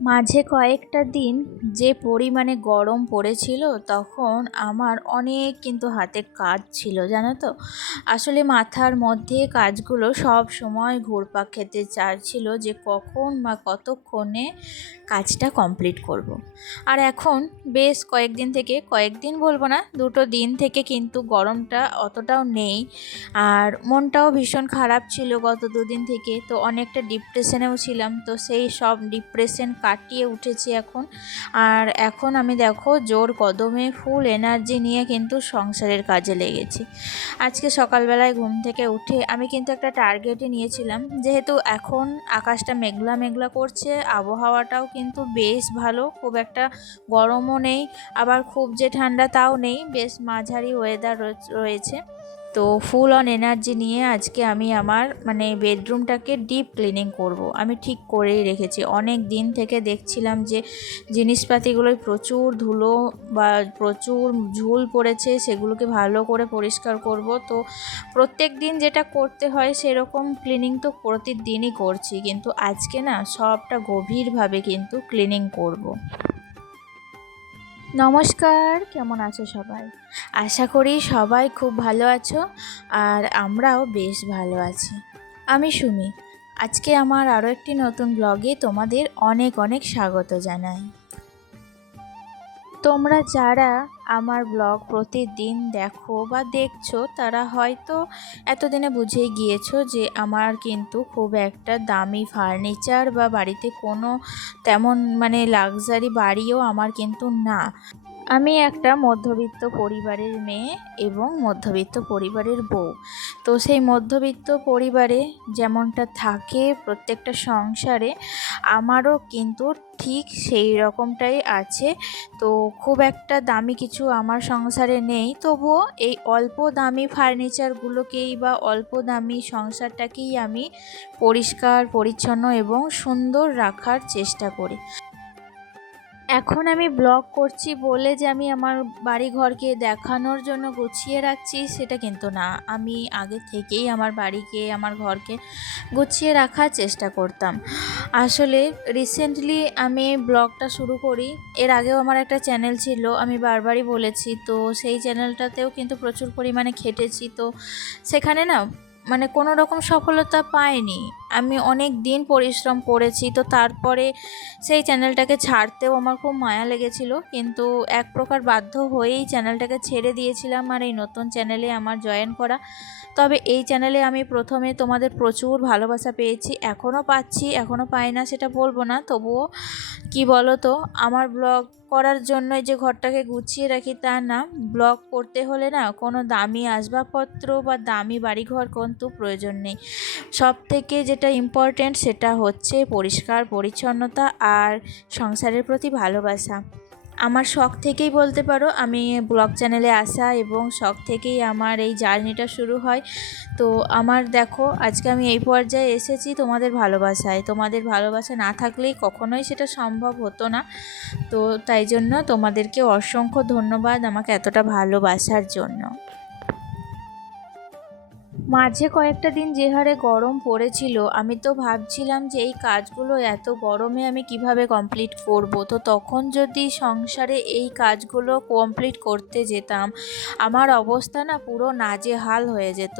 মাঝে কয়েকটা দিন যে পরিমাণে গরম পড়েছিল তখন আমার অনেক কিন্তু হাতের কাজ ছিল, জানো তো। আসলে মাথার মধ্যে কাজগুলো সব সময় ঘুরপাক খেতে চাচ্ছিল যে কখন বা কতক্ষণে কাজটা কমপ্লিট করব। আর এখন বেশ কয়েকদিন বলবো না, 2 দিন থেকে কিন্তু গরমটা অতটাও নেই। আর মনটাও ভীষণ খারাপ ছিল গত 2 দিন থেকে, তো অনেকটা ডিপ্রেশনেও ছিলাম, তো সেই সব ডিপ্রেশন কাটিয়ে উঠেছি এখন। আর এখন আমি দেখো জোর কদমে ফুল এনার্জি নিয়ে কিন্তু সংসারের কাজে লেগেছি। আজকে সকালবেলায় ঘুম থেকে উঠে আমি কিন্তু একটা টার্গেটে নিয়েছিলাম, যেহেতু এখন আকাশটা মেঘলা মেঘলা করছে, আবহাওয়াটাও কিন্তু বেশ ভালো, খুব একটা গরমও নেই আবার খুব যে ঠান্ডা তাও নেই, বেশ মাঝারি ওয়েদার রয়েছে। তো ফুল অন এনার্জি নিয়ে আজকে আমি আমার বেডরুমটাকে ডিপ ক্লিনিং করব। আমি ঠিক করেই রেখেছি, অনেক দিন থেকে দেখছিলাম যে জিনিসপাতিগুলোয় প্রচুর ধুলো বা প্রচুর ঝুল পড়েছে, সেগুলোকে ভালো করে পরিষ্কার করব। তো প্রত্যেক দিন যেটা করতে হয় সেরকম ক্লিনিং তো প্রতিদিনই করছি, কিন্তু আজকে না সবটা গভীরভাবে কিন্তু ক্লিনিং করব। নমস্কার, কেমন আছো সবাই? আশা করি সবাই খুব ভালো আছো, আর আমরাও বেশ ভালো আছি। আমি সুমি, আজকে আমার আরও একটি নতুন ব্লগে তোমাদের অনেক অনেক স্বাগত জানাই। তোমরা যারা আমার ব্লগ প্রতিদিন দেখো বা দেখছো তারা হয়তো এতদিনে বুঝেই গিয়েছো যে আমার কিন্তু খুব একটা দামি ফার্নিচার বা বাড়িতে কোনো তেমন লাক্সারি বাড়িও আমার কিন্তু না। আমি একটা মধ্যবিত্ত পরিবারের মেয়ে এবং মধ্যবিত্ত পরিবারের বউ। তো সেই মধ্যবিত্ত পরিবারে যেমনটা থাকে প্রত্যেকটা সংসারে, আমারও কিন্তু ঠিক সেই রকমটাই আছে। তো খুব একটা দামি কিছু আমার সংসারে নেই, তবুও এই অল্প দামি ফার্নিচারগুলোকেই বা অল্প দামি সংসারটাকেই আমি পরিষ্কার পরিচ্ছন্ন এবং সুন্দর রাখার চেষ্টা করি। এখন আমি ব্লগ করছি বলে যে আমি আমার বাড়িঘরকে দেখানোর জন্য গুছিয়ে রাখছি সেটা কিন্তু না। আমি আগে থেকেই আমার বাড়িকে, আমার ঘরকে গুছিয়ে রাখার চেষ্টা করতাম। আসলে রিসেন্টলি আমি ব্লগটা শুরু করি, এর আগেও আমার একটা চ্যানেল ছিল, আমি বারবারই বলেছি। তো সেই চ্যানেলটাতেও কিন্তু প্রচুর পরিমাণে খেটেছি, তো সেখানে না কোনো রকম সফলতা পাইনি। আমি অনেক দিন পরিশ্রম করেছি, তো তারপরে সেই চ্যানেলটাকে ছাড়তেও আমার খুব মায়া লেগেছিল, কিন্তু এক প্রকার বাধ্য হয়েই চ্যানেলটাকে ছেড়ে দিয়েছিলাম আর এই নতুন চ্যানেলে আমার জয়েন করা। তবে এই চ্যানেলে আমি প্রথমে তোমাদের প্রচুর ভালোবাসা পেয়েছি, এখনও পাচ্ছি, এখনও পাই না সেটা বলবো না। তবুও কি বলো তো, আমার ব্লগ করার জন্য যে ঘরটাকে গুছিয়ে রাখি তা না, ব্লগ করতে হলে না কোনো দামি আসবাবপত্র বা দামি বাড়িঘর কিন্তু প্রয়োজন নেই। সব থেকে যেটা ইম্পর্ট্যান্ট সেটা হচ্ছে পরিষ্কার পরিচ্ছন্নতা আর সংসারের প্রতি ভালোবাসা। আমার শখ থেকেই বলতে পারো আমি ব্লগ চ্যানেলে আসা, এবং শখ থেকেই আমার এই জার্নিটা শুরু হয়। তো আমার দেখো আজকে আমি এই পর্যায়ে এসেছি তোমাদের ভালোবাসায়। তোমাদের ভালোবাসা না থাকলেই কখনোই সেটা সম্ভব হতো না। তো তাই জন্য তোমাদেরকে অসংখ্য ধন্যবাদ আমাকে এতটা ভালোবাসার জন্য। মাঝে কয়েকটা দিন যে হারে গরম পড়েছিল, আমি তো ভাবছিলাম যে এই কাজগুলো এত গরমে আমি কিভাবে কমপ্লিট করব। তো তখন যদি সংসারে এই কাজগুলো কমপ্লিট করতে যেতাম, আমার অবস্থা না পুরো নাজেহাল হয়ে যেত।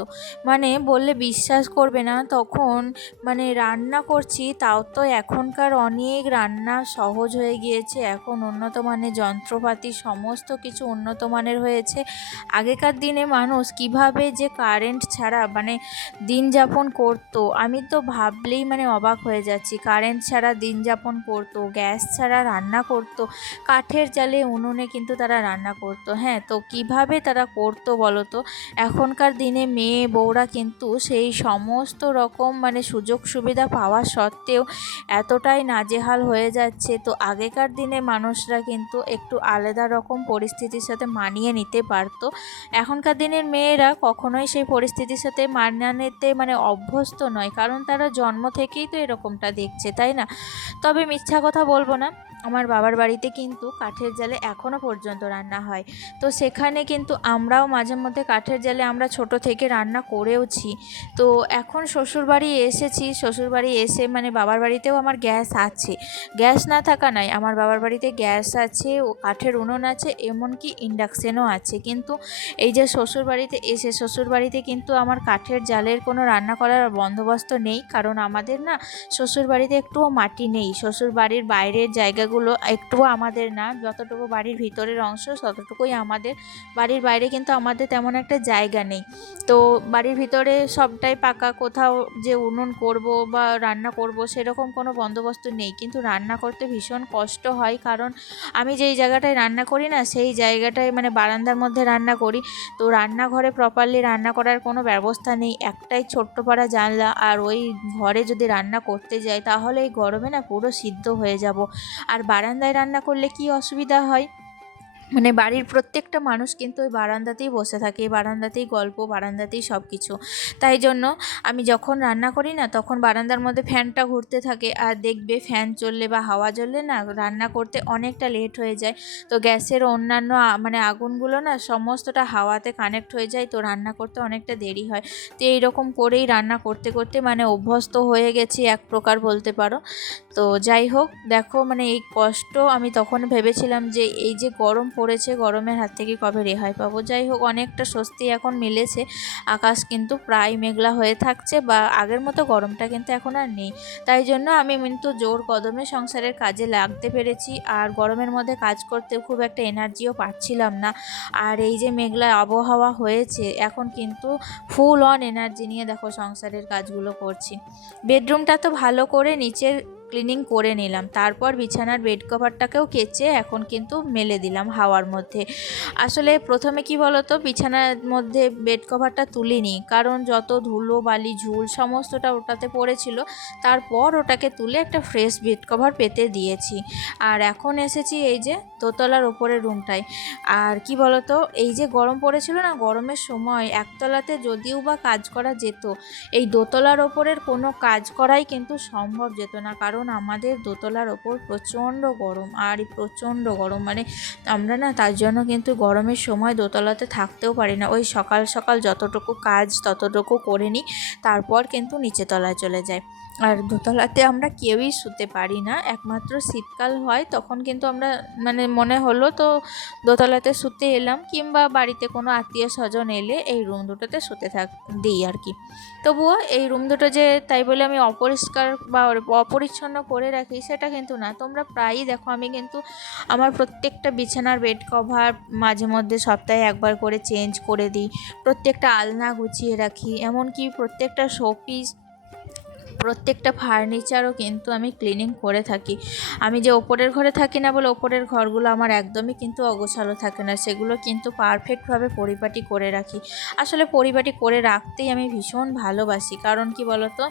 বললে বিশ্বাস করবে না, তখন রান্না করছি, তাও তো এখনকার অনেক রান্না সহজ হয়ে গিয়েছে, এখন উন্নত মানের যন্ত্রপাতি, সমস্ত কিছু উন্নত মানের হয়েছে। আগেকার দিনে মানুষ কিভাবে যে কারেন্ট ছাড়া দিন যাপন করতো, আমি তো ভাবলেই অবাক হয়ে যাচ্ছি। কারেন্ট ছাড়া দিন যাপন করতো, গ্যাস ছাড়া রান্না করতো, কাঠের জালে উনুনে কিন্তু তারা রান্না করতো। হ্যাঁ, তো কিভাবে তারা করতো বলো তো? এখনকার দিনে মেয়ে বউরা কিন্তু সেই সমস্ত রকম সুযোগ সুবিধা পাওয়া সত্ত্বেও এতটাই নাজেহাল হয়ে যাচ্ছে। তো আগেকার দিনে মানুষরা কিন্তু একটু আলাদা রকম পরিস্থিতির সাথে মানিয়ে নিতে পারতো। এখনকার দিনের মেয়েরা কখনোই সেই পরিস্থিতির সাথে মানিয়ে নিতে অভ্যস্ত নয়, কারণ তারা জন্ম থেকেই তো এরকমটা দেখছে, তাই না? তবে মিথ্যা কথা বলবো না, আমার বাবার বাড়িতে কিন্তু কাঠের জালে এখনও পর্যন্ত রান্না হয়। তো সেখানে কিন্তু আমরাও মাঝে মধ্যে কাঠের জালে আমরা ছোট থেকে রান্না করেওছি। তো এখন শ্বশুরবাড়ি এসেছি, শ্বশুরবাড়ি এসে মানে বাবার বাড়িতেও আমার গ্যাস আছে, গ্যাস না থাকা নয়, আমার বাবার বাড়িতে গ্যাস আছে, ও কাঠের উনুন আছে, এমনকি ইন্ডাকশানও আছে। কিন্তু এই যে শ্বশুরবাড়িতে এসে শ্বশুরবাড়িতে কিন্তু আমার কাঠের জালের কোনো রান্না করার বন্দোবস্ত নেই, কারণ আমাদের না শ্বশুরবাড়িতে একটুও মাটি নেই। শ্বশুরবাড়ির বাইরের জায়গাগুলো একটুও আমাদের না, যতটুকু বাড়ির ভিতরের অংশ ততটুকুই আমাদের। বাড়ির বাইরে কিন্তু আমাদের তেমন একটা জায়গা নেই। তো বাড়ির ভিতরে সবটাই পাকা, কোথাও যে উনুন করব বা রান্না করব সেরকম কোনো বন্দোবস্ত নেই। কিন্তু রান্না করতে ভীষণ কষ্ট হয়, কারণ আমি যেই জায়গাটায় রান্না করি না সেই জায়গাটায় মানে বারান্দার মধ্যে রান্না করি। তো রান্নাঘরে প্রপারলি রান্না করার কোনো ব্যবস্থা নেই, একটাই ছোট্ট পাড়া জানলা, আর ওই ঘরে যদি রান্না করতে যাই তাহলে এই গরমে না পুরো সিদ্ধ হয়ে যাব। আর বারান্দায় রান্না করলে কি অসুবিধা হয়, মানে বাড়ির প্রত্যেকটা মানুষ কিন্তু ওই বারান্দাতেই বসে থাকে, বারান্দাতেই গল্প, বারান্দাতেই সব কিছু। তাই জন্য আমি যখন রান্না করি না তখন বারান্দার মধ্যে ফ্যানটা ঘুরতে থাকে, আর দেখবে ফ্যান চললে বা হাওয়া জ্বললে না রান্না করতে অনেকটা লেট হয়ে যায়। তো গ্যাসের অন্যান্য মানে আগুনগুলো না সমস্তটা হাওয়াতে কানেক্ট হয়ে যায়, তো রান্না করতে অনেকটা দেরি হয়। তো এইরকম করেই রান্না করতে করতে মানে অভ্যস্ত হয়ে গেছি এক প্রকার বলতে পারো। তো যাই হোক, দেখো মানে এই কষ্ট আমি তখন ভেবেছিলাম যে এই যে গরম পড়েছে, গরমের হাত থেকে কবে রেহাই পাবো। যাই হোক, অনেকটা স্বস্তি এখন মিলেছে। আকাশ কিন্তু প্রায় মেঘলা হয়ে থাকছে, বা আগের মতো গরমটা কিন্তু এখন আর নেই। তাই জন্য আমি কিন্তু জোর কদমে সংসারের কাজে লাগতে পেরেছি, আর গরমের মধ্যে কাজ করতে খুব একটা এনার্জিও পাচ্ছিলাম না। আর এই যে মেঘলা আবহাওয়া হয়েছে, এখন কিন্তু ফুল অন এনার্জি নিয়ে দেখো সংসারের কাজগুলো করছি। বেডরুমটা তো ভালো করে নিচের ক্লিনিং করে নিলাম, তারপর বিছানার বেড কভারটাকেও কেচে এখন কিন্তু মেলে দিলাম হাওয়ার মধ্যে। আসলে প্রথমে কি বলতো, বিছানার মধ্যে বেড কভারটা তুলিনি, কারণ যত ধুলো বালি ঝুল সমস্তটা ওটাতে পড়েছিল। তারপর ওটাকে তুলে একটা ফ্রেশ বেড কভার পেতে দিয়েছি। আর এখন এসেছি এই যে দোতলার ওপরের রুমটায়। আর কি বলতো, এই যে গরম পড়েছিল না, গরমের সময় একতলাতে যদিও বা কাজ করা যেত, এই দোতলার ওপরের কোনো কাজ করাই কিন্তু সম্ভব যেত না, কারণ আমাদের দোতলার ওপর প্রচণ্ড গরম। আর এই প্রচণ্ড গরম মানে আমরা না তার জন্য কিন্তু গরমের সময় দোতলাতে থাকতেও পারি না। ওই সকাল সকাল যতটুকু কাজ ততটুকু করে নিই, তারপর কিন্তু নিচে তলায় চলে যাই। আর দোতলাতে আমরা কেউই শুতে পারি না, একমাত্র শীতকাল হয় তখন কিন্তু আমরা মানে মনে হলো তো দোতলাতে শুতে এলাম, কিংবা বাড়িতে কোনো আত্মীয় স্বজন এলে এই রুম দুটোতে শুতে দিই আর কি। তবুও এই রুম দুটো যে তাই বলে আমি অপরিষ্কার বা অপরিচ্ছন্ন করে রাখি সেটা কিন্তু না। তোমরা প্রায়ই দেখো আমি কিন্তু আমার প্রত্যেকটা বিছানার বেড কভার মাঝে মধ্যে সপ্তাহে একবার করে চেঞ্জ করে দিই, প্রত্যেকটা আলনা গুছিয়ে রাখি, এমনকি প্রত্যেকটা শোপিস, প্রত্যেকটা ফার্নিচারও কিন্তু আমি ক্লিনিং করে থাকি। আমি যে ওপরের ঘরে থাকি না বলে ওপরের ঘরগুলো আমার একদমই কিন্তু অগোছালো থাকে না, সেগুলো কিন্তু পারফেক্টভাবে পরিপাটি করে রাখি। আসলে পরিপাটি করে রাখতেই আমি ভীষণ ভালোবাসি, কারণ কি বলতো,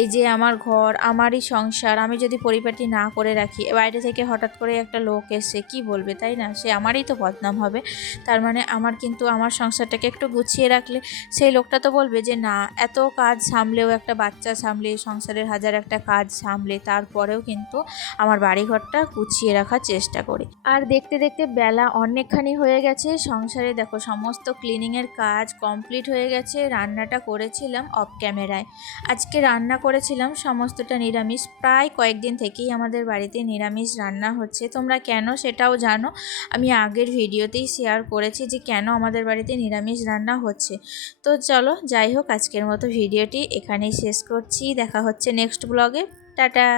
এই যে আমার ঘর আমারই সংসার, আমি যদি পরিপাটি না করে রাখি, বাইরে থেকে হঠাৎ করে একটা লোক এসে কি বলবে, তাই না? সে আমারই তো বদনাম হবে। তার মানে আমার কিন্তু আমার সংসারটাকে একটু গুছিয়ে রাখলে সেই লোকটা তো বলবে যে না, এত কাজ সামলেও, একটা বাচ্চা সামলে, সংসারের হাজার একটা কাজ সামলে, তারপরেও কিন্তু আমার বাড়িঘরটা গুছিয়ে রাখার চেষ্টা করি। আর দেখতে দেখতে বেলা অনেকখানি হয়ে গেছে, সংসারে দেখো সমস্ত ক্লিনিংয়ের কাজ কমপ্লিট হয়ে গেছে। রান্নাটা করেছিলাম অফ ক্যামেরায়। আজকে রান্না করেছিলাম সমস্তটা নিরামিষ, প্রায় কয়েকদিন থেকেই আমাদের বাড়িতে নিরামিষ রান্না হচ্ছে। তোমরা কেন সেটাও জানো, আমি আগের ভিডিওতেই শেয়ার করেছি যে কেন আমাদের বাড়িতে নিরামিষ রান্না হচ্ছে। তো চলো, যাই হোক, আজকের মতো ভিডিওটি এখানেই শেষ করছি। দেখা হচ্ছে নেক্সট ব্লগে। টাটা।